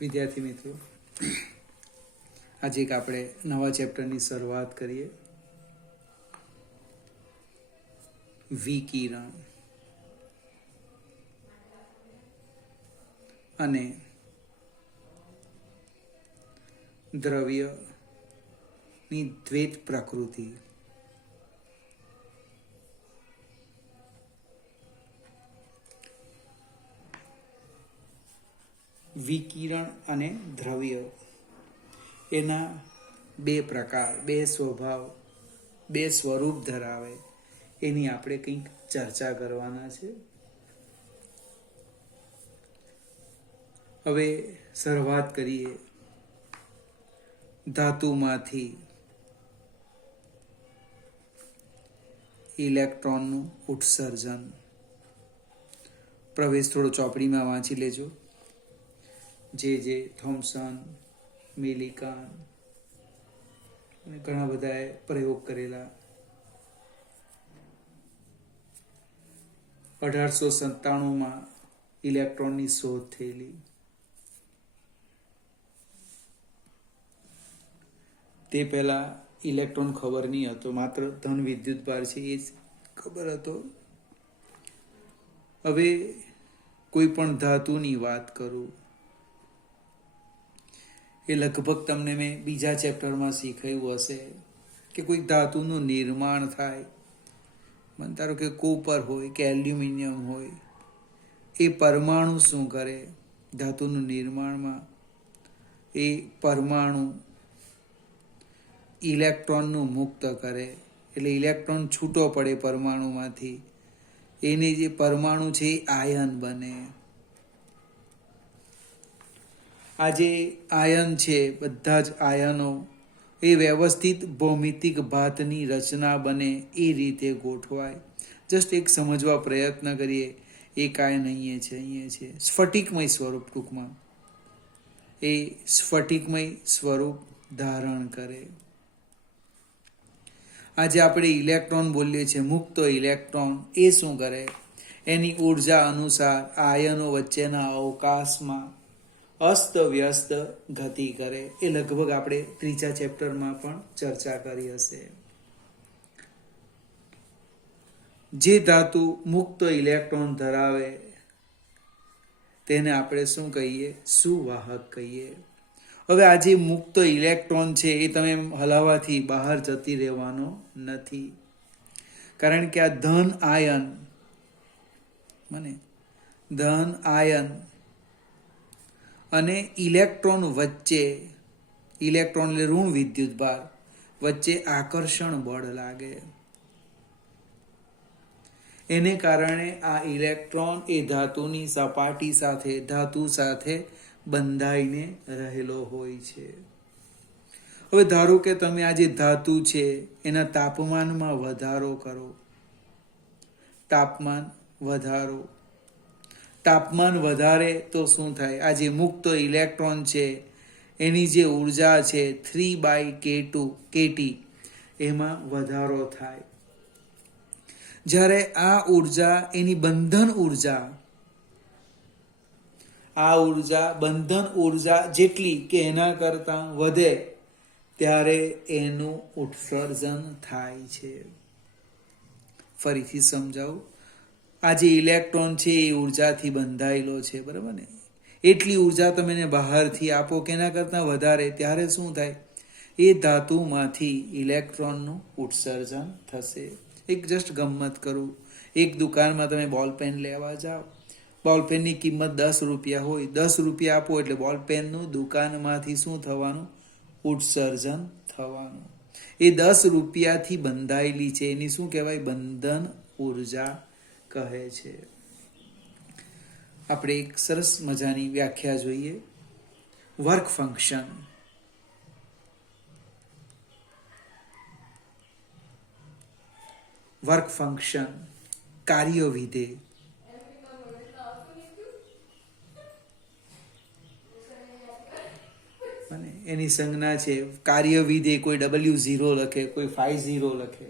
વિદ્યાર્થી મિત્રો, આજે એક આપણે નવા ચેપ્ટરની શરૂઆત કરીએ. વિકિરણ અને દ્રવ્યની દ્વૈત પ્રકૃતિ. વિકિરણ અને દ્રવ્ય એના બે પ્રકાર, બે સ્વભાવ, બે સ્વરૂપ ધરાવે. એની આપણે કંઈક ચર્ચા કરવાના છે. હવે શરૂઆત કરીએ. ધાતુમાંથી ઇલેક્ટ્રોનનું ઉત્સર્જન. પ્રવેશ થોડો ચોપડીમાં વાંચી લેજો. જે થોમ્સન, મિલિકાન અને ઘણા બધાએ પ્રયોગ કરેલા. 1897 ઇલેક્ટ્રોનની શોધ થયેલી. તે પહેલા ઇલેક્ટ્રોન ખબર નહીં હતો, માત્ર ધન વિદ્યુતભાર છે એ જ ખબર હતો. હવે કોઈ પણ ધાતુની વાત કરું, એ લગભગ તમને મેં બીજા ચેપ્ટરમાં શીખવ્યું હશે કે કોઈ ધાતુનું નિર્માણ થાય. મને ધારો કે કોપર હોય કે એલ્યુમિનિયમ હોય, એ પરમાણુ શું કરે ધાતુનું નિર્માણમાં? એ પરમાણુ ઇલેક્ટ્રોનનું મુક્ત કરે, એટલે ઇલેક્ટ્રોન છૂટો પડે પરમાણુમાંથી. એને જે પરમાણુ છે એ આયન બને. આ જે આયન છે, બધા જ આયનો એ વ્યવસ્થિત ભૌમિતિક ભાતની રચના બને એ રીતે ગોઠવાય. જસ્ટ એક સમજવા પ્રયત્ન કરીએ. એક આયન અહીંયા છે, સ્ફટિકમય સ્વરૂપ. ટૂંકમાં એ સ્ફટિકમય સ્વરૂપ ધારણ કરે. આજે આપણે ઇલેક્ટ્રોન બોલીએ છીએ, મુક્ત ઇલેક્ટ્રોન. એ શું કરે? એની ઉર્જા અનુસાર આયનો વચ્ચેના અવકાશમાં અસ્ત વ્યસ્ત ગતિ કરે. એ લગભગ આપણે ત્રીજા ચેપ્ટરમાં પણ ચર્ચા કરી હશે. જે ધાતુ મુક્ત ઇલેક્ટ્રોન ધરાવે તેને આપણે શું કહીએ? સુવાહક કહીએ. હવે આ જે મુક્ત ઇલેક્ટ્રોન છે એ તમે હલાવવાથી બહાર જતી રહેવાનો નથી, કારણ કે આ ધન આયન અને ઇલેક્ટ્રોન વચ્ચે, ઇલેક્ટ્રોન એટલે ઋણ વિદ્યુતભાર વચ્ચે આકર્ષણ બળ લાગે. એને કારણે આ ઇલેક્ટ્રોન એ ધાતુની સપાટી સાથે, ધાતુ સાથે બંધાઈને રહેલો હોય છે. હવે ધારો કે તમે આ જે ધાતુ છે એના તાપમાનમાં વધારો કરો. તાપમાન વધારે તો શું થાય? આ જે મુક્ત ઇલેક્ટ્રોન છે એની જે ઉર્જા છે 3/kT, એમાં વધારો થાય. જ્યારે આ ઉર્જા, એની બંધન ઉર્જા જેટલી કે એના કરતા વધે ત્યારે એનું ઉત્સર્જન થાય છે. ફરીથી સમજાવું. આ જે ઇલેક્ટ્રોન છે એ ઉર્જાથી બંધાયેલો છે, બરાબર ને? એટલી ઉર્જા તમે એને બહારથી આપો કે એના કરતાં વધારે, ત્યારે શું થાય? એ ધાતુમાંથી ઇલેક્ટ્રોનનું ઉત્સર્જન થશે. એક જસ્ટ ગમ્મત કરું. એક દુકાનમાં તમે બોલપેન લેવા જાઓ, બોલપેનની કિંમત 10 રૂપિયા હોય. 10 રૂપિયા આપો એટલે બોલપેનનું દુકાનમાંથી શું થવાનું? ઉત્સર્જન થવાનું. એ 10 રૂપિયાથી બંધાયેલી છે. એની શું કહેવાય? બંધન ઉર્જા કહે છે. આપણે એક સરસ મજાની વ્યાખ્યા જોઈએ. Work function. વર્ક ફંક્શન, કાર્ય વિધેય. અને એની સંજ્ઞા છે કાર્ય વિધેય. કોઈ W0 લખે, કોઈ 50 લખે.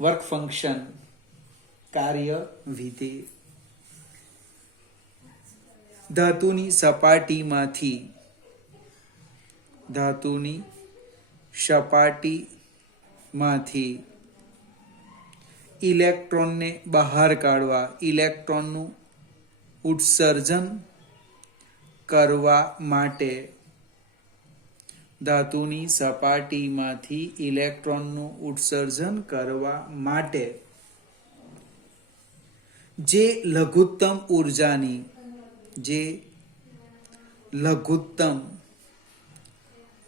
વર્ક ફંક્શન, કાર્ય વિધેય. ધાતુની સપાટીમાંથી ઇલેક્ટ્રોનને બહાર કાઢવા, ઇલેક્ટ્રોનનું ઉત્સર્જન કરવા માટે, ધાતુની સપાટીમાંથી ઇલેક્ટ્રોનનું ઉત્સર્જન કરવા માટે જે લઘુત્તમ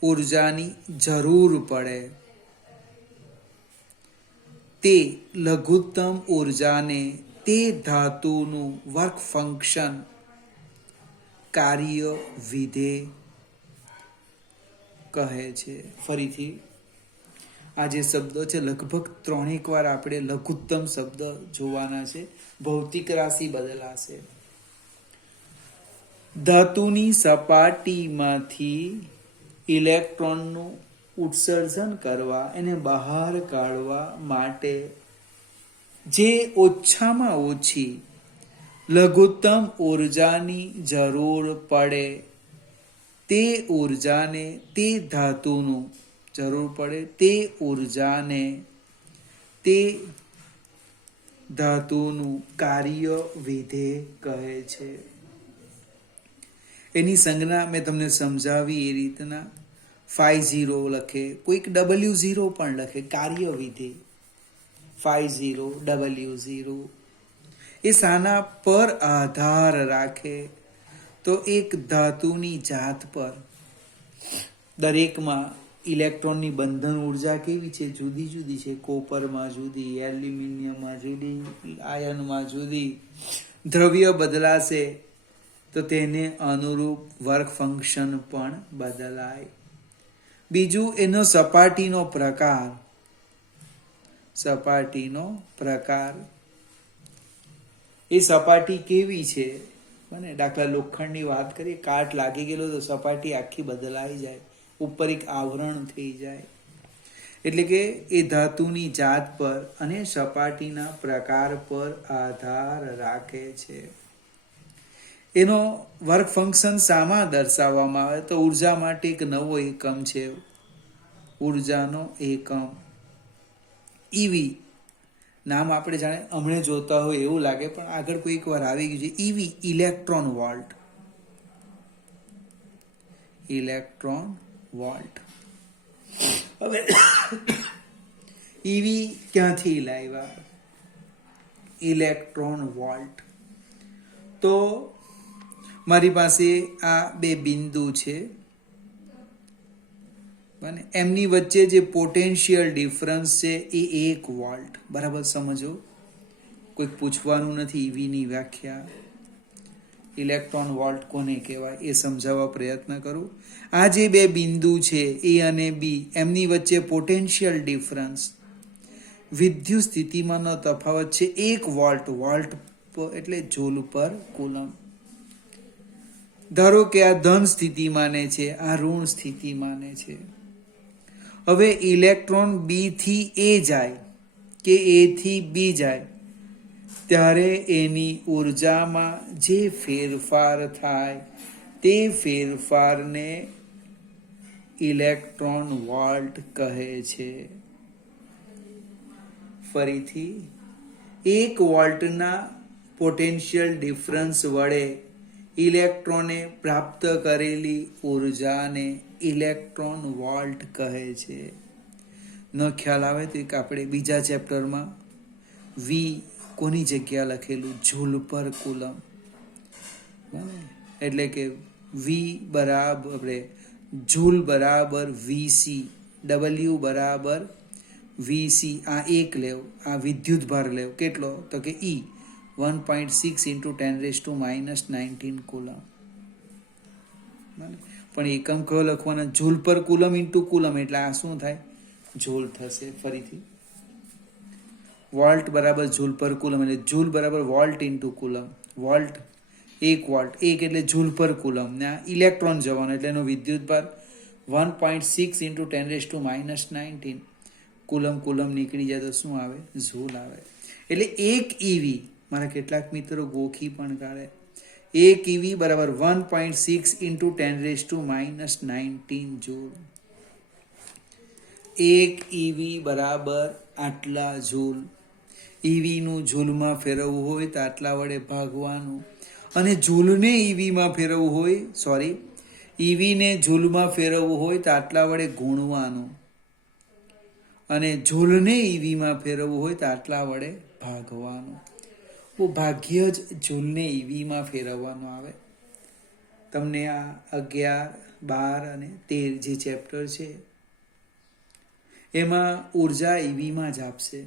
ઉર્જાની જરૂર પડે, તે લઘુત્તમ ઉર્જાને તે ધાતુનું વર્ક ફંક્શન, કાર્ય વિધેય કહે છે. ફરીથી આ જે શબ્દો છે લગભગ 3 વાર આપણે લઘુત્તમ શબ્દ જોવાના છે. ભૌતિક રાશિ બદલાશે. ધાતુની સપાટીમાંથી ઇલેક્ટ્રોનનું ઉત્સર્જન કરવા, એને બહાર કાઢવા માટે જે ઓછામાં ઓછી લઘુત્તમ ઉર્જાની જરૂર પડે, તે ઉર્જાને તે ધાતુનું જરૂર પડે તે ઉર્જાને તે ધાતુનું કાર્ય વિધેય કહે છે. એની સંજ્ઞા મેં તમને સમજાવી એ રીતના 50 લખે, કોઈક W0 પણ લખે, કાર્ય વિધેય 50W0. એ શાના પર આધાર રાખે? તો એક ધાતુની જાત પર. દરેકમાં ઇલેક્ટ્રોનની બંધન ઉર્જા કેવી છે? જુદી જુદી છે. કોપરમાં જુદી, એલ્યુમિનિયમમાં જુદી, આયનમાં જુદી. દ્રવ્ય બદલાશે તો તેને અનુરૂપ વર્ક ફંક્શન પણ બદલાય. બીજું એનો સપાટીનો પ્રકાર. એ સપાટી કેવી છે? બને દાખલા લોખંડની વાત કરીએ, કાટ લાગી ગયેલો તો સપાટી આખી બદલાઈ જાય, ઉપર એક આવરણ થઈ જાય. એટલે કે એ ધાતુની જાત પર અને સપાટીના પ્રકાર પર આધાર રાખે છે. એનો વર્ક ફંક્શન શામાં દર્શાવવામાં આવે? તો ઉર્જા માટે એક નવો એકમ છે, ઉર્જાનો એકમ ઈવી. નામ આપણે જાણે હમણાં જોતા હોય એવું લાગે, પણ આગળ કોઈક વાર આવી ગયું છે. EV, electron volt. હવે ઈવી ક્યાંથી લાવ્યા? Electron volt. તો મારી પાસે આ બે બિંદુ છે, એમની વચ્ચે જે પોટેન્શિયલ ડિફરન્સ છે એ 1 વોલ્ટ. બરાબર સમજો, કોઈ પૂછવાનું નથી. ઈવીની વ્યાખ્યા, ઇલેક્ટ્રોન વોલ્ટ કોને કહેવાય એ સમજાવવા પ્રયત્ન કરું. આ જે બે બિંદુ છે એ અને બી, એમની વચ્ચે પોટેન્શિયલ ડિફરન્સ, વિદ્યુત સ્થિતિમાનનો તફાવત છે 1 વોલ્ટ. વોલ્ટ એટલે જૂલ પર કુલમ. ધારો કે આ ધન સ્થિતિમાને છે, આ ઋણ સ્થિતિમાને છે. હવે ઇલેક્ટ્રોન બી થી એ જાય કે એ થી બી જાય ત્યારે એની ઉર્જામાં જે ફેરફાર થાય તે ફેરફારને ઇલેક્ટ્રોન વોલ્ટ કહે છે. ફરીથી, 1 વોલ્ટના પોટેન્શિયલ ડિફરન્સ વડે ઇલેક્ટ્રોને પ્રાપ્ત કરેલી ઉર્જાને ઇલેક્ટ્રોન વોલ્ટ કહે છે. ન ખ્યાલ આવે તો એક આપણે બીજા ચેપ્ટરમાં વી કોની જગ્યા લખેલું? જૂલ પર કુલમ. એટલે કે વી બરાબર જૂલ બરાબર વીસી, W બરાબર વીસી. આ એક લેવ, આ વિદ્યુત ભાર લેવ. કેટલો? તો કે ઈ 1.6 × 10⁻⁻19 કુલમ. પણ એકમ કયો લખવાના? જૂલ પર કુલમ ઇન્ટુ કુલમ. એટલે આ શું થાય? જૂલ થશે. ફરીથી, વોલ્ટ બરાબર જૂલ પર કુલમ, એટલે જૂલ બરાબર volt into coulomb. Volt 1 volt, 1 એટલે જૂલ પર કુલમ. ને આ ઇલેક્ટ્રોન જવાનો એટલે એનો વિદ્યુત ભાર 1.6 × 10⁻⁻19 કુલમ નીકળી જાય તો શું આવે? જૂલ આવે. એટલે 1 ઈવી, મારા કેટલાક મિત્રો ગોખી પણ કાઢે, 1 EV બરાબર 1.6 ઇન્ટુ 10⁻⁻19 જૂલ. 1 EV બરાબર આટલા જૂલ. ઈવીનું જૂલમાં ફેરવવું હોય તો આટલા વડે ભાગવાનું, અને જૂલને ઈવીમાં ફેરવવું હોય, ઈવીને જૂલમાં ફેરવવું હોય તો આટલા વડે ગુણવાનું, અને જૂલને ઈવીમાં ફેરવવું હોય તો આટલા વડે ભાગવાનું. ભાગ્ય જ જૂલને ઈવીમાં ફેરવવાનું આવે. તમને આ 11, 12 અને 13 જે ચેપ્ટર છે એમાં ઉર્જા ઈવીમાં જ આપશે.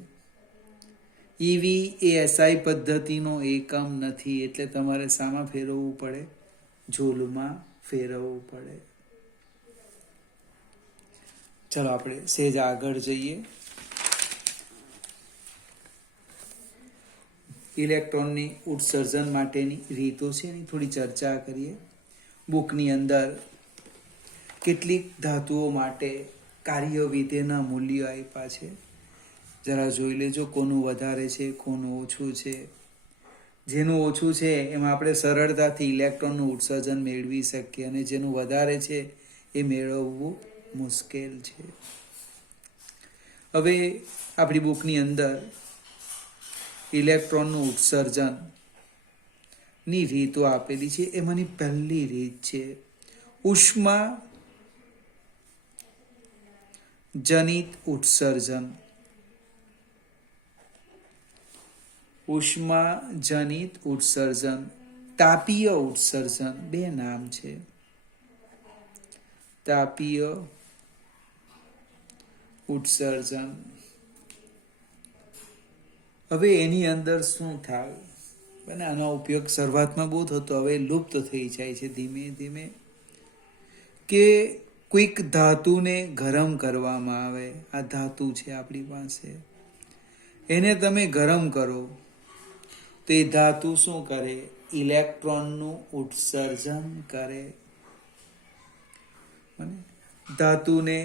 ઈવી એ એસઆઈ પદ્ધતિનો એકમ નથી, એટલે તમારે શામાં ફેરવવું પડે? જૂલમાં ફેરવવું પડે. ચલો આપણે સહેજ આગળ જઈએ. ઇલેક્ટ્રોનની ઉત્સર્જન માટેની રીતો છે એની થોડી ચર્ચા કરીએ. બુકની અંદર કેટલીક ધાતુઓ માટે કાર્ય વિધેયના મૂલ્યો આપ્યા છે. જરા જોઈ લેજો કોનું વધારે છે, કોનું ઓછું છે. જેનું ઓછું છે એમાં આપણે સરળતાથી ઇલેક્ટ્રોનનું ઉત્સર્જન મેળવી શકીએ, અને જેનું વધારે છે એ મેળવવું મુશ્કેલ છે. હવે આપણી બુકની અંદર ઇલેક્ટ્રોનનું ઉત્સર્જનની રીતો આપેલી છે. એમાંની પહેલી રીત છે ઉષ્મા જનિત ઉત્સર્જન. ઉષ્માજનિત ઉત્સર્જન, તાપીય ઉત્સર્જન, બે નામ છે. તાપીય ઉત્સર્જન. હવે એની અંદર શું થાય? અને આનો ઉપયોગ શરૂઆતમાં બહુ થતો, હવે લુપ્ત થઈ જાય છે ધીમે ધીમે. કે કોઈક ધાતુને ગરમ કરવામાં આવે. આ ધાતુ છે આપણી પાસે, એને તમે ગરમ કરો તો એ ધાતુ શું કરે? ઇલેક્ટ્રોનનું ઉત્સર્જન કરે. ધાતુને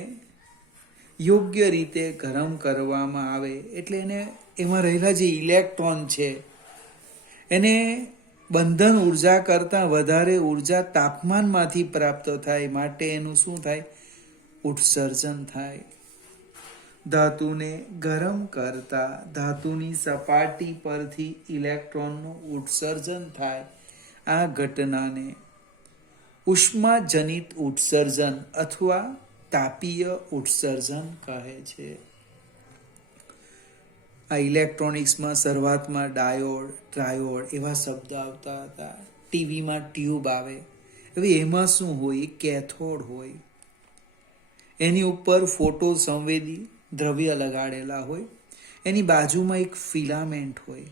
યોગ્ય રીતે ગરમ કરવામાં આવે એટલે એને એમાં રહેલા જે ઇલેક્ટ્રોન છે એને બંધન ઉર્જા કરતાં વધારે ઉર્જા તાપમાનમાંથી પ્રાપ્ત થાય, માટે એનું શું થાય? ઉત્સર્જન થાય. ધાતુને ગરમ કરતા ધાતુની સપાટી પરથી ઇલેક્ટ્રોનનું ઉત્સર્જન થાય. આ ઘટનાને ઉષ્માજનિત ઉત્સર્જન અથવા તાપીય ઉત્સર્જન કહે છે. આ ઇલેક્ટ્રોનિક્સમાં શરૂઆતમાં ડાયોડ, ટ્રાયોડ એવા શબ્દ આવતા હતા. ટીવીમાં ટ્યુબ આવે. હવે એમાં શું હોય? કેથોડ હોય. એની ઉપર ફોટો સંવેદી દ્રવ્ય લગાડેલા હોય. એની બાજુમાં એક ફિલામેન્ટ હોય.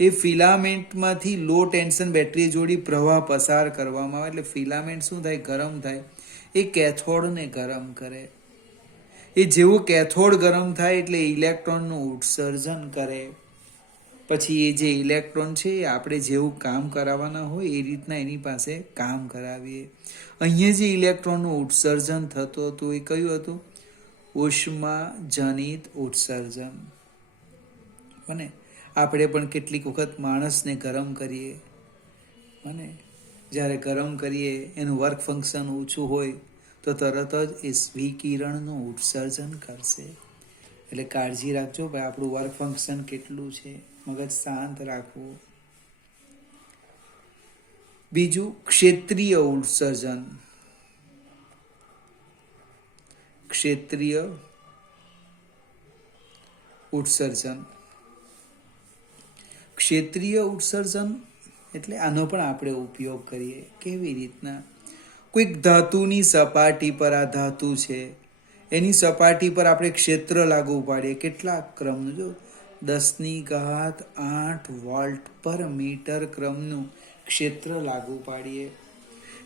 એ ફિલામેન્ટમાંથી લો ટેન્શન બેટરી જોડી પ્રવાહ પસાર કરવામાં આવે એટલે ફિલામેન્ટ શું થાય? ગરમ થાય. એ કેથોડને ગરમ કરે. એ જેવું કેથોડ ગરમ થાય એટલે ઇલેક્ટ્રોનનું ઉત્સર્જન કરે. પછી એ જે ઇલેક્ટ્રોન છે એ આપણે જેવું કામ કરાવવાના હોય એ રીતના એની પાસે કામ કરાવીએ. અહીંયા જે ઇલેક્ટ્રોનનું ઉત્સર્જન થતું હતું એ કયું હતું? ઉષ્માજનિત ઉત્સર્જન. અને આપણે પણ કેટલીક વખત માણસને ગરમ કરીએ, અને જ્યારે ગરમ કરીએ એનું વર્ક ફંક્શન ઓછું હોય તો તરત જ એ વિકિરણનું ઉત્સર્જન કરશે. એટલે કાળજી રાખજો ભાઈ, આપણું વર્ક ફંક્શન કેટલું છે. મગજ શાંત રાખવું. બીજું ક્ષેત્રીય ઉત્સર્જન. ક્ષેત્રીય ઉત્સર્જન. ક્ષેત્રીય ઉત્સર્જન એટલે આનો પણ આપણે ઉપયોગ કરીએ. કેવી રીતના? કોઈક ધાતુની સપાટી પર, આ ધાતુ છે એની સપાટી પર આપણે ક્ષેત્ર લાગુ પાડીએ. કેટલા ક્રમનું? જો 10⁸ વોલ્ટ પર મીટર ક્રમનું ક્ષેત્ર લાગુ પાડીએ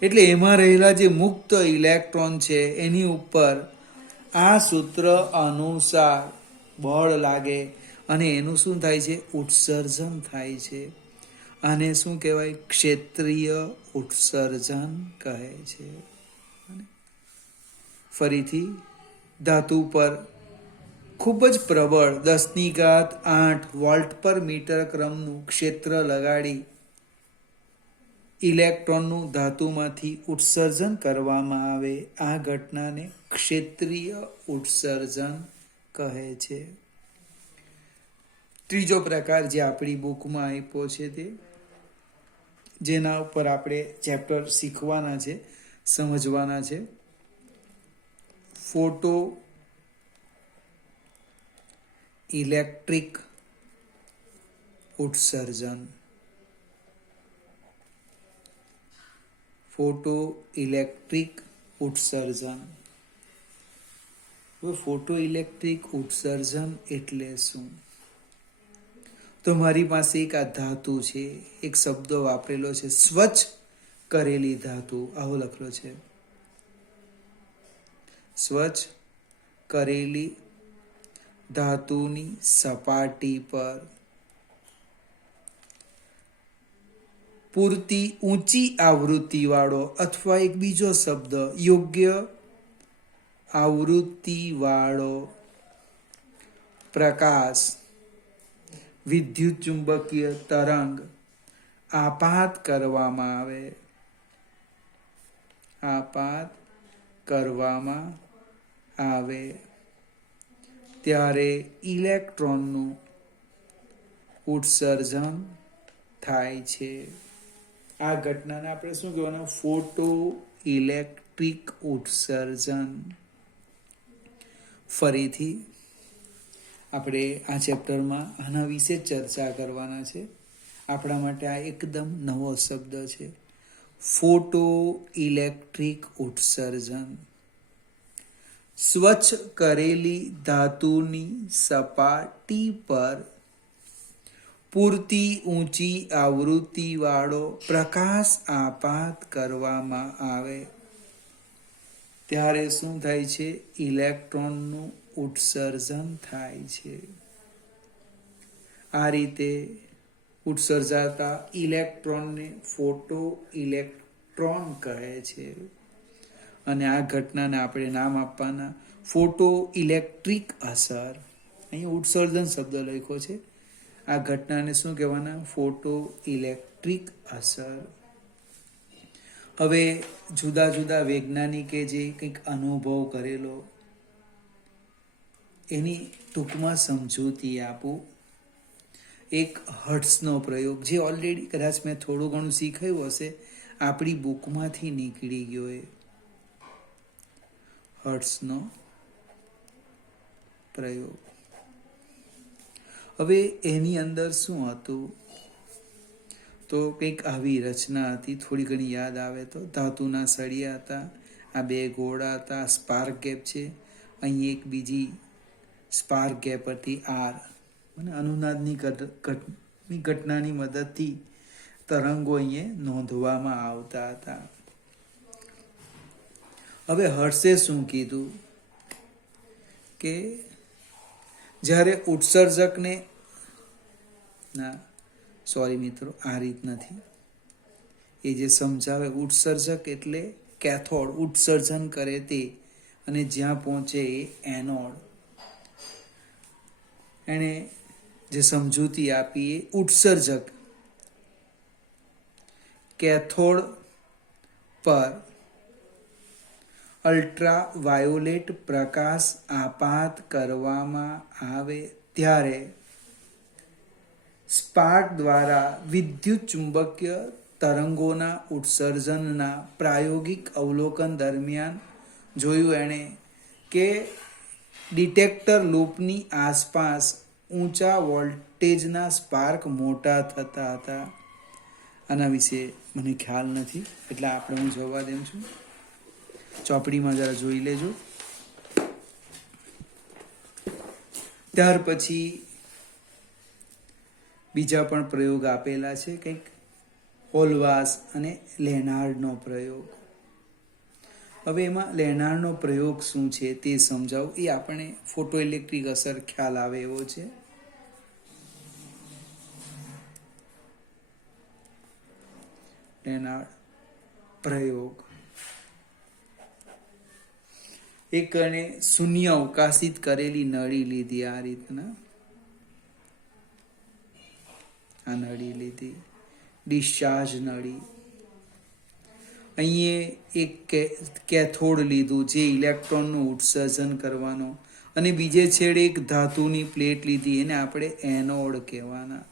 એટલે એમાં રહેલા જે મુક્ત ઇલેક્ટ્રોન છે એની ઉપર આ સૂત્ર અનુસાર બળ લાગે અને એનું શું થાય છે? ઉત્સર્જન થાય છે. આને શું કહેવાય? ક્ષેત્રીય ઉત્સર્જન કહે છે. ફરીથી ધાતુ પર ખૂબ જ પ્રબળ 10⁸ વોલ્ટ પર મીટર ક્રમનું ક્ષેત્ર લગાડી ઇલેક્ટ્રોનનું ધાતુમાંથી ઉત્સર્જન કરવામાં આવે આ ઘટનાને ક્ષેત્રીય ઉત્સર્જન કહે છે. ત્રીજો પ્રકાર જે આપણી બુકમાં આપ્યો છે તે, જેના ઉપર આપણે ચેપ્ટર શીખવાના છે, સમજવાના છે, ફોટો ઇલેક્ટ્રિક ઉત્સર્જન. ફોટો ઇલેક્ટ્રિક ઉત્સર્જન. ફોટો ઇલેક્ટ્રિક ઉત્સર્જન એટલે શું? તો મારી પાસે એક આ ધાતુ છે, એક શબ્દ વાપરેલો છે, સ્વચ્છ કરેલી ધાતુ, આવો લખેલો છે. સ્વચ્છ કરેલી ધાતુની સપાટી પર પૂરતી ઊંચી આવૃત્તિવાળો અથવા એક બીજો શબ્દ યોગ્ય આવૃત્તિવાળો પ્રકાશ વિદ્યુત ચુંબકીય તરંગ આપાત કરવામાં આવે. આપાત કરવામાં આવે ત્યારે ઇલેક્ટ્રોનનું ઉત્સર્જન થાય છે. આ ઘટનાને આપણે શું કહેવાના? ફોટો ઇલેક્ટ્રિક ઉત્સર્જન. ફરીથી આપણે આ ચેપ્ટરમાં આના વિશે ચર્ચા કરવાના છે. આપણા માટે આ એકદમ નવો શબ્દ છે, ફોટો ઇલેક્ટ્રિક ઉત્સર્જન. સ્વચ્છ કરેલી ધાતુની સપાટી પર પૂરતી ઊંચી આવૃત્તિવાળો પ્રકાશ આપાત કરવામાં આવે ત્યારે શું થાય છે? ઇલેક્ટ્રોનનું ઉત્સર્જન થાય છે. આ રીતે ઉત્સર્જાતા ઇલેક્ટ્રોનને ફોટો ઇલેક્ટ્રોન કહે છે. અને આ ઘટનાને આપણે નામ આપવાના ફોટો ઇલેક્ટ્રિક અસર. અહીં ઉત્સર્જન શબ્દ લખ્યો છે. આ ઘટનાને શું કહેવાના? ફોટો ઇલેક્ટ્રિક અસર. હવે જુદા જુદા વૈજ્ઞાનિકે જે કંઈક અનુભવ કરેલો એની ટૂંકમાં સમજૂતી આપું. એક હર્ટ્ઝનો પ્રયોગ, જે ઓલરેડી કદાચ મેં થોડું ઘણું શીખાયું હશે, આપણી બુકમાંથી નીકળી ગયો. એ હર્ટ્ઝનો પ્રયોગ. હવે એની અંદર શું હતું? તો કંઈક આવી રચના હતી, થોડી ઘણી યાદ આવે તો. ધાતુના સળિયા હતા, આ બે ગોળા હતા, સ્પાર્ક ગેપ છે, અહીં એક બીજી સ્પાર્ક ગેપ હતી આર. અને અનુનાદની ઘટનાની મદદથી તરંગો અહીંયા નોંધવામાં આવતા હતા. હવે હર્ટ્ઝે શું કીધું કે જ્યારે ઉત્સર્જકને, ના સોરી મિત્રો, આ રીત નથી. એ જે સમજાવે, ઉત્સર્જક એટલે કેથોડ, ઉત્સર્જન કરે તે, અને જ્યાં પહોંચે એ એનોડ. એણે જે સમજૂતી આપી એ ઉત્સર્જક કેથોડ પર અલ્ટ્રા વાયોલેટ પ્રકાશ આપાત કરવામાં આવે ત્યારે સ્પાર્ક દ્વારા વિદ્યુત ચુંબકીય તરંગોના ઉત્સર્જનના પ્રાયોગિક અવલોકન દરમિયાન જોયું એણે કે ડિટેક્ટર લૂપની આસપાસ ઊંચા વોલ્ટેજના સ્પાર્ક મોટા થતા હતા. આના વિશે મને ખ્યાલ નથી, એટલે આપણે હું જોવા દઉં છું. ચોપડીમાં જરા જોઈ લેજો. ત્યાર પછી બીજા પણ પ્રયોગ આપેલા છે, કંઈક હોલવાસ અને લેનાર્ડનો પ્રયોગ. હવે એમાં લેનાર્ડનો પ્રયોગ શું છે તે સમજાવું. એ આપણે ફોટો ઇલેક્ટ્રિક અસર ખ્યાલ આવે એવો છે. લેનાર્ડ પ્રયોગ. એક શૂન્ય અવકાશિત કરેલી નળી લીધી, આ રીતના આ નળી લીધી, ડિસ્ચાર્જ નળી. અહીંયા એક કેથોડ લીધું જે ઇલેક્ટ્રોનનું ઉત્સર્જન કરવાનો, અને બીજે છેડે એક ધાતુની પ્લેટ લીધી, એને આપણે એનોડ કહેવાના.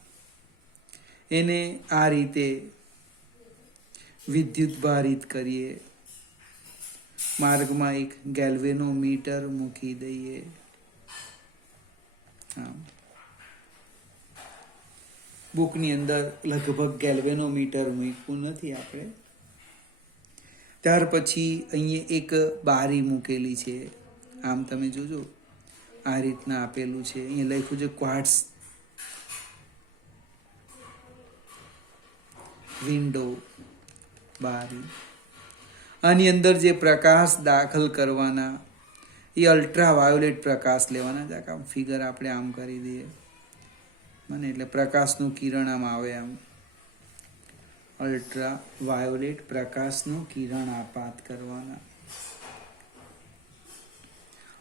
એને આ રીતે વિદ્યુત ભારિત કરીએ. માર્ગમાં એક ગેલ્વેનોમીટર મૂકી દઈએ. બુકની અંદર લગભગ ગેલ્વેનોમીટર મૂક્યું નથી આપણે. ત્યાર પછી અહીંયા એક બારી મૂકેલી છે. આમ તમે જોજો, આ રીતના આપેલું છે. અહીંયા લખ્યું છે ક્વાર્ટઝ વિન્ડો, બારી. આની અંદર જે પ્રકાશ દાખલ કરવાના એ અલ્ટ્રા વાયોલેટ પ્રકાશ લેવાના. આમ ફિગર આપણે આમ કરી દઈએ મને, એટલે પ્રકાશનું કિરણ આમ આવે. આમ અલ્ટ્રા વાયોલેટ પ્રકાશનું કિરણ આપાત કરવાના.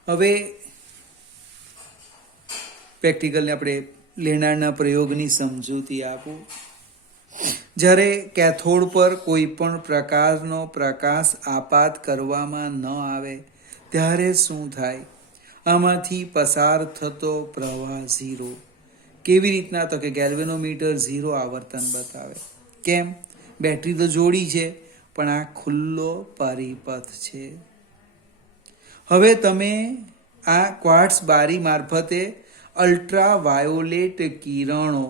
હવે પ્રેક્ટિકલને આપણે લેનારના પ્રયોગની સમજૂતી આપું. જ્યારે કેથોડ પર કોઈ પણ પ્રકારનો પ્રકાશ આપાત કરવામાં ન આવે ત્યારે શું થાય? આમાંથી પસાર થતો પ્રવાહ 0. કેવી રીતના? તો કે ગેલ્વેનોમીટર 0 આવર્તન બતાવે. કેમ? બેટરી તો જોડી છે, પણ આ ખુલ્લો પરિપથ છે. હવે તમે આ ક્વાર્ટઝ બારી મારફતે અલ્ટ્રા વાયોલેટ કિરણો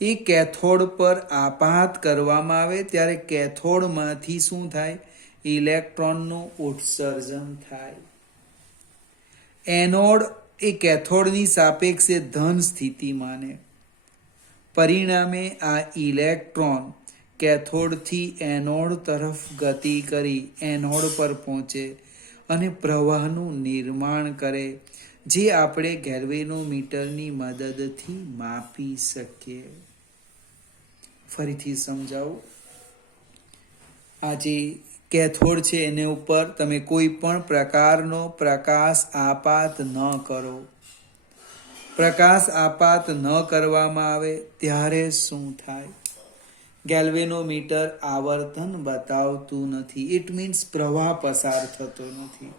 એ કેથોડ પર આપાત કરવામાં આવે ત્યારે કેથોડમાંથી શું થાય? ઇલેક્ટ્રોનનું ઉત્સર્જન થાય. એનોડ એ કેથોડની સાપેક્ષે ધન સ્થિતિ માને. પરિણામે આ ઇલેક્ટ્રોન કેથોડથી એનોડ તરફ ગતિ કરી એનોડ પર પહોંચે અને પ્રવાહનું નિર્માણ કરે, જે આપણે ગેલ્વેનોમીટરની મદદથી માપી શકીએ. ફરીથી સમજાવું. આ જે કેથોડ છે એને ઉપર તમે કોઈ પણ પ્રકારનો પ્રકાશ આપાત ન કરો. પ્રકાશ આપાત ન કરવામાં આવે ત્યારે શું થાય? ગેલ્વેનોમીટર આવર્તન બતાવતું નથી. ઇટ મીન્સ પ્રવાહ પસાર થતો નથી.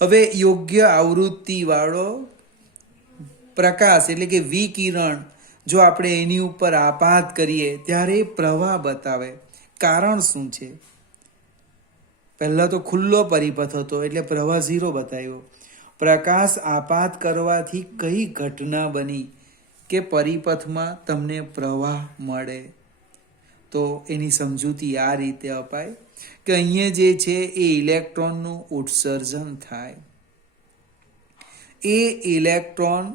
હવે યોગ્ય આવૃત્તિ વાળો પ્રકાશ એટલે કે વિકિરણ જો આપણે એની ઉપર આપાત કરીએ ત્યારે પ્રવાહ બતાવે. કારણ શું છે? પહેલા તો ખુલ્લો પરિપથ હતો એટલે પ્રવાહ 0 બતાવ્યો. પ્રકાશ આપાત કરવાથી કઈ ઘટના બની કે પરિપથમાં તમને પ્રવાહ મળે? તો એની સમજૂતી આ રીતે અપાય કે અહીંયા જે છે એ ઇલેક્ટ્રોનનું ઉત્સર્જન થાય. એ ઇલેક્ટ્રોન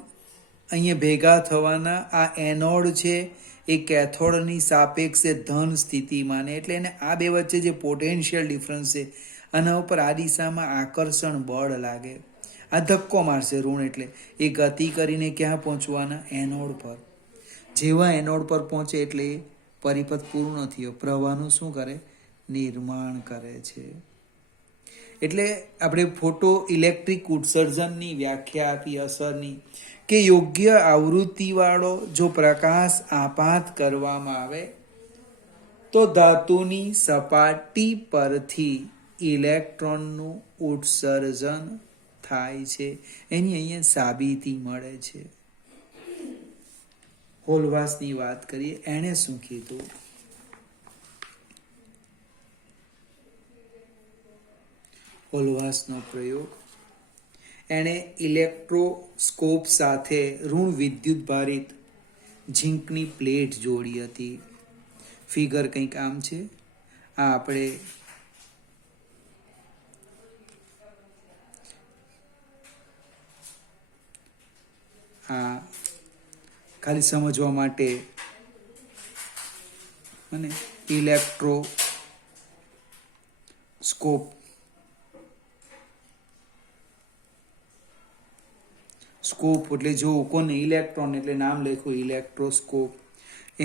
અહીંયા ભેગા થવાના આ એનોડ છે એ કેથોડની સાપેક્ષે ધન સ્થિતિ માને. એટલે એને આ બે વચ્ચે જે પોટેન્શિયલ ડિફરન્સ છે આના ઉપર આ દિશામાં આકર્ષણ બળ લાગે. આ ધક્કો મારશે ઋણ, એટલે એ ગતિ કરીને ક્યાં પહોંચવાના? એનોડ પર. જેવા એનોડ પર પહોંચે એટલે એ પરિપથ પૂર્ણ થયો, પ્રવાહનું શું કરે? નિર્માણ કરે છે. એટલે આપણે ફોટો ઇલેક્ટ્રિક ઉત્સર્જનની વ્યાખ્યા આપી અસરની, કે યોગ્ય આવૃત્તિવાળો જો પ્રકાશ આપાત કરવામાં આવે તો ધાતુની સપાટી પરથી ઇલેક્ટ્રોનનું ઉત્સર્જન થાય છે. એની અહીંયા સાબિતી મળે છે. હોલવાસની વાત કરીએ. એણે શું કીધું? હોલવાસનો પ્રયોગ. એણે ઇલેક્ટ્રોસ્કોપ સાથે ઋણ વિદ્યુત ભારિત ઝીંકની પ્લેટ જોડી હતી. ફિગર કંઈક આમ છે. આ આપણે ખાલી સમજવા માટે અને ઇલેક્ટ્રોસ્કોપ એટલે જો કોને ઇલેક્ટ્રોન એટલે નામ લખ્યું ઇલેક્ટ્રોસ્કોપ.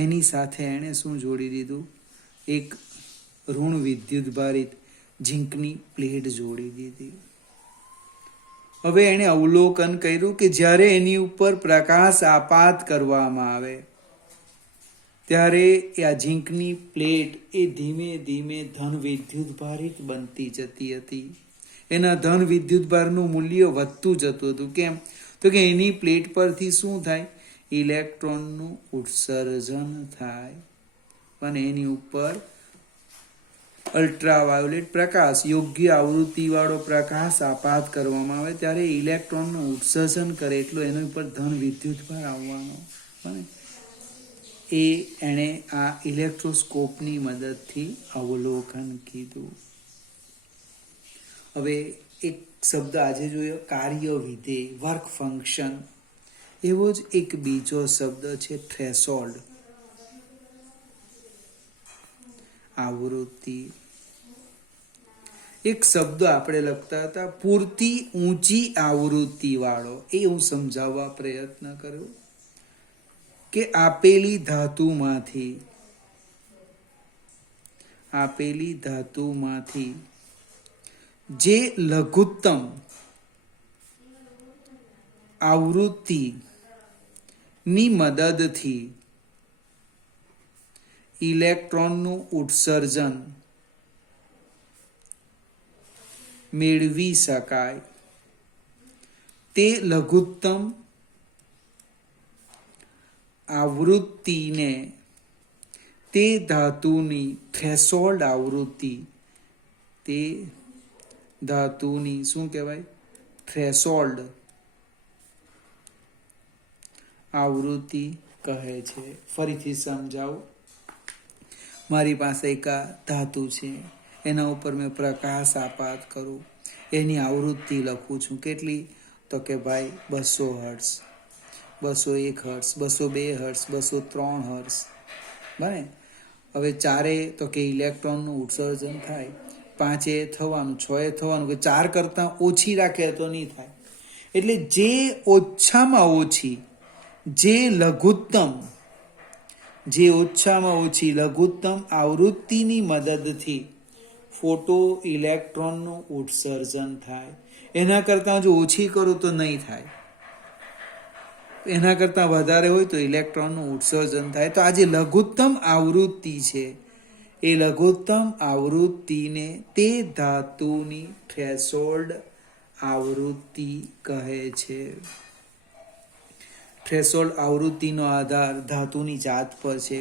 એની સાથે એણે શું જોડી દીધું? એક ઋણ વિદ્યુત ભારિત ઝીંકની પ્લેટ જોડી દીધી. હવે એણે અવલોકન કર્યું કે જ્યારે એની ઉપર પ્રકાશ આપાત કરવામાં આવે ત્યારે આ ઝીંકની પ્લેટ એ ધીમે ધીમે ધન વિદ્યુત ભારિત બનતી જતી હતી. એના ધન વિદ્યુત ભારનું મૂલ્ય વધતું જતું હતું. કેમ? તો કે એની પ્લેટ પરથી શું થાય? ઇલેક્ટ્રોનનું ઉત્સર્જન થાય. અને એની ઉપર અલ્ટ્રાવાયોલેટ પ્રકાશ, યોગ્ય આવૃત્તિવાળો પ્રકાશ આપાત કરવામાં આવે ત્યારે ઇલેક્ટ્રોનનું ઉત્સર્જન કરે એટલો એની ઉપર ધન વિદ્યુત ભાર આવવાનો. એણે આ ઇલેક્ટ્રોસ્કોપની મદદથી અવલોકન કીધું. હવે એક શબ્દ આજે જોયો, કાર્ય વિધેય, વર્ક ફંક્શન. એવો જ એક બીજો શબ્દ છે થ્રેશોલ્ડ, આવૃત્તિ. એક શબ્દ આપણે લખતા હતા પૂરતી ઊંચી આવૃત્તિ વાળો, એ હું સમજાવવા પ્રયત્ન કર્યો કે આપેલી ધાતુમાંથી જે લઘુત્તમ આવૃત્તિની મદદથી ઇલેક્ટ્રોનનું ઉત્સર્જન મેળવી શકાય તે લઘુત્તમ આવૃત્તિને તે ધાતુની થ્રેશોલ્ડ આવૃત્તિ, તે ધાતુની શું કહેવાય? થ્રેશોલ્ડ આવૃત્તિ કહે છે. ફરીથી સમજાવું. મારી પાસે એક ધાતુ છે, એના ઉપર મેં પ્રકાશ આપાત કરું, એની આવૃત્તિ લખું છું. કેટલી? તો કે ભાઈ 200 હર્ટ્ઝ, 201 હર્ટ્ઝ, 202 હર્ટ્ઝ, 203 હર્ટ્ઝ. બને? હવે 4 તો કે ઇલેક્ટ્રોનનું ઉત્સર્જન થાય, 5 થવાનું, 6 થવાનું, કે 4 કરતાં ઓછી રાખે તો નહીં થાય. એટલે જે ઓછામાં ઓછી, જે ઓછામાં ઓછી લઘુત્તમ આવૃત્તિની મદદથી ફોટો ઇલેક્ટ્રોનનું ઉત્સર્જન થાય, એના કરતાં જો ઓછી કરું તો નહીં થાય, એના કરતાં વધારે હોય તો ઇલેક્ટ્રોનનું ઉત્સર્જન થાય. તો આ જે લઘુત્તમ આવૃત્તિ છે, એ લઘુત્તમ આવૃત્તિને તે ધાતુની થ્રેશોલ્ડ આવૃત્તિ કહે છે. થ્રેશોલ્ડ આવૃત્તિનો આધાર ધાતુની જાત પર છે.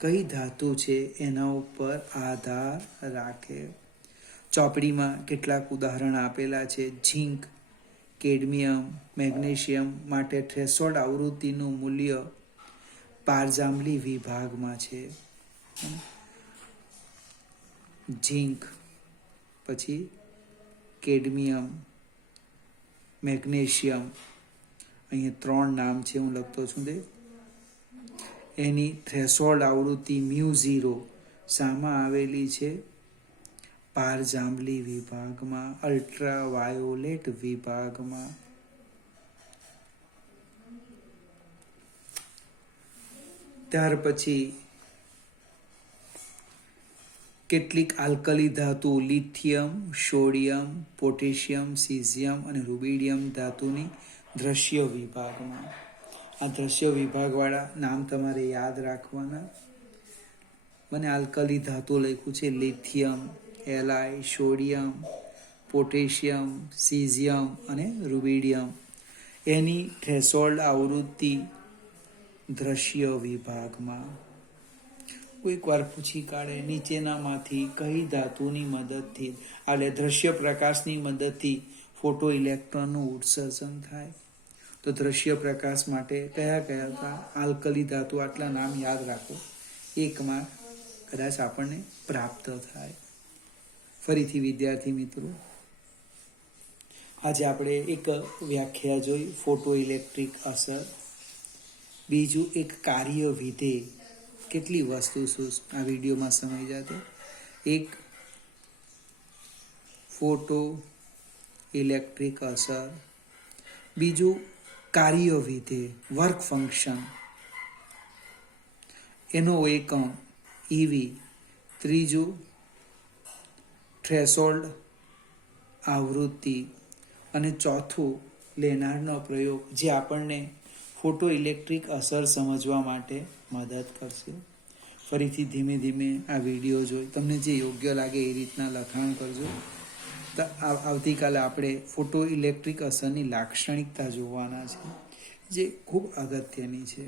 કઈ ધાતુ છે એના ઉપર આધાર રાખે. ચોપડીમાં કેટલાક ઉદાહરણ આપેલા છે. ઝીંક, કેડમિયમ, મેગ્નેશિયમ માટે થ્રેશોલ્ડ આવૃત્તિનું મૂલ્ય પારજાંબલી વિભાગમાં છે. ઝીંક, પછી કેડમિયમ, મેગ્નેશિયમ, અહીંયા 3 નામ છે, હું લખતો છું તે. એની થ્રેશોલ્ડ આવૃત્તિ μ0 શામાં આવેલી છે? પારજાંબલી વિભાગમાં, અલ્ટ્રાવાયોલેટ વિભાગમાં. ત્યાર પછી કેટલીક આલ્કલી ધાતુ, લિથિયમ, સોડિયમ, પોટેશિયમ, સીઝિયમ અને રૂબિડિયમ ધાતુની દ્રશ્ય વિભાગમાં. આ દ્રશ્ય વિભાગવાળા નામ તમારે યાદ રાખવાના. મને આલ્કલી ધાતુ લખ્યું છે લિથિયમ, એલાય, સોડિયમ, પોટેશિયમ, સીઝિયમ અને રૂબિડિયમ. એની થ્રેશોલ્ડ આવૃત્તિ દ્રશ્ય વિભાગમાં. એકવાર પૂછી કાઢે નીચેનામાંથી કઈ ધાતુની મદદથી, એટલે દ્રશ્ય પ્રકાશની મદદથી ફોટો ઇલેક્ટ્રોનનું ઉત્સર્જન થાય. તો દ્રશ્ય પ્રકાશ માટે કયા હતા? આલ્કલી ધાતુ. આટલા નામ યાદ રાખો, 1 માર્ક કદાચ આપણને પ્રાપ્ત થાય. ફરીથી વિદ્યાર્થી મિત્રો, આજે આપણે એક વ્યાખ્યા જોઈ, ફોટો ઇલેક્ટ્રિક અસર. બીજું એક કાર્ય વિધેય. કેટલી વસ્તુ આ વિડીયોમાં સમય જતો. એક ફોટો ઇલેક્ટ્રિક અસર, બીજું કાર્ય વિધેય, વર્ક ફંક્શન, એનો એકમ EV, ત્રીજું થ્રેશોલ્ડ આવૃત્તિ, અને ચોથું લેનાર્ડનો પ્રયોગ, જે આપણને ફોટો ઇલેક્ટ્રિક અસર સમજવા માટે મદદ કરશે. ફરીથી ધીમે ધીમે આ વિડીયો જોઈ તમને જે યોગ્ય લાગે એ રીતના લખાણ કરજો. તો આવતીકાલે આપણે ફોટો ઇલેક્ટ્રિક અસરની લાક્ષણિકતા જોવાના છે, જે ખૂબ અગત્યની છે.